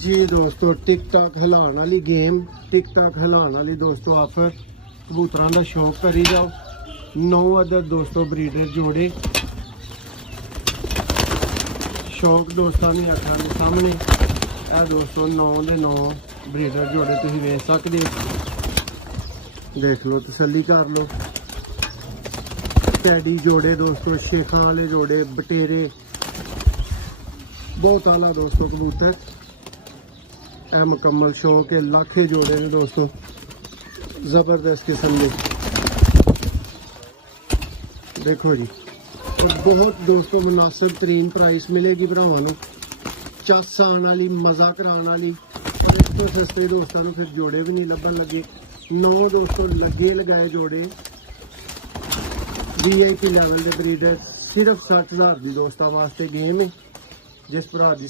जी दोस्तों टिक टाक हिलाने वाली गेम, टिक टाक हिलाने वाली दोस्तों ऑफर। कबूतरों का शौक करी जाओ। 9 अदर दोस्तों ब्रीडर जोड़े, शौक दोस्तों की अखां के सामने है दोस्तों। 9 के 9 ब्रीडर जोड़े तुम वेख सकते हो, देख लो, तसल्ली कर लो। पैडी जोड़े दोस्तों, शेखा वाले जोड़े, बटेरे, बहुत आला दोस्तों कबूतर। यह मुकम्मल शौक है, लाखे जोड़े ने दोस्तों, जबरदस्त किस्म के। देखो जी, बहुत दोस्तों मुनासिब तरीन प्राइस मिलेगी भरावां नूं, चस आने वाली, मजा कराने वाली। और इस तो सस्ते दोस्तों को फिर जोड़े भी नहीं लभन लगे। 9 दोस्तों लगे लगाए जोड़े, VIP लैवल के ब्रीडर। सिर्फ 60,000 की दोस्तों वास्ते गेम है, जिस भरा दी